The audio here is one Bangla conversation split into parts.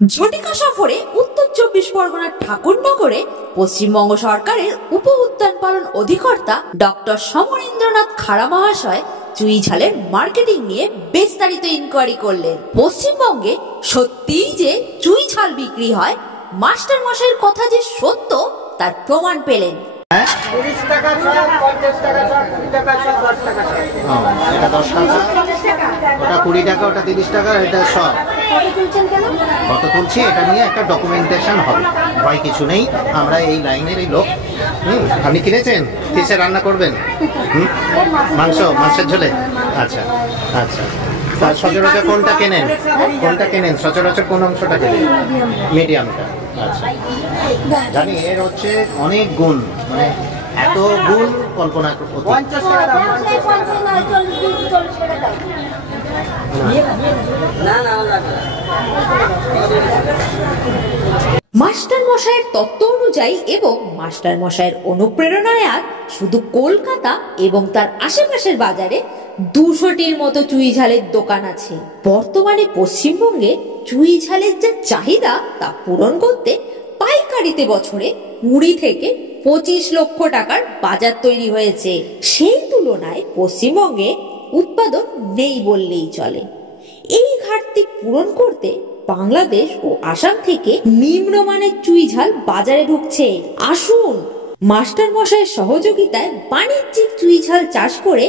ঝটিকা সফরে উত্তর 24 পরগনার ঠাকুরনগরে পশ্চিমবঙ্গ সরকারের উপ উদ্যান পালন অধিকর্তা ডক্টর সমরেন্দ্রনাথ খাড়া মহাশয় চুই ঝালের মার্কেটিং নিয়ে বিস্তারিত ইনকোয়ারি করলেন। পশ্চিমবঙ্গে সত্যিই যে চুই ঝাল বিক্রি হয়, মাস্টার মশাইয়ের কথা যে সত্য তার প্রমাণ পেলেন। 30 টাকা 50 টাকা 20 টাকা 10 টাকা। এটা 10 টাকা, ওটা 20 টাকা, ওটা 30 টাকা, এটা সব। কত তুলছি এটা নিয়ে একটা ডকুমেন্টেশন হবে, ভয় কিছু নেই। আমরা এই লাইনের এই লোক। আপনি কিনেছেন? কিসে রান্না করবেন? মাংসের ঝোলে। আচ্ছা আচ্ছা, তার সচরাচর কোনটা কেনেন? সচরাচর কোন অংশটা কেনেন? মিডিয়ামটা। আচ্ছা, জানি এর হচ্ছে অনেক গুণ, মানে এত গুণ কল্পনা করতে। মাস্টার মশাইয়ের তত্ত্ব অনুযায়ী এবং মাস্টার মশাইয়ের অনুপ্রেরণায় আজ শুধু কলকাতা এবং তার আশেপাশের বাজারে 200টির মতো চুই ঝালের দোকান আছে। বর্তমানে পশ্চিমবঙ্গে চুই ঝালের যে চাহিদা তা পূরণ করতে পাইকারিতে বছরে 20 থেকে 25 লক্ষ টাকার বাজার তৈরি হয়েছে। সেই তুলনায় পশ্চিমবঙ্গে উৎপাদন নেই বললেই চলে। এই ঘাটতি পূরণ করতে বাংলাদেশ ও আসাম থেকে নিম্নমানের চুই ঝাল বাজারে ঢুকছে। আসুন মাস্টার মশাইয়ের সহযোগিতায় বাণিজ্যিক চুই ঝাল চাষ করে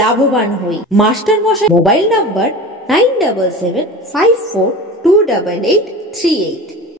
লাভবান হই। মাস্টার মশাই মোবাইল নাম্বার 9775428838।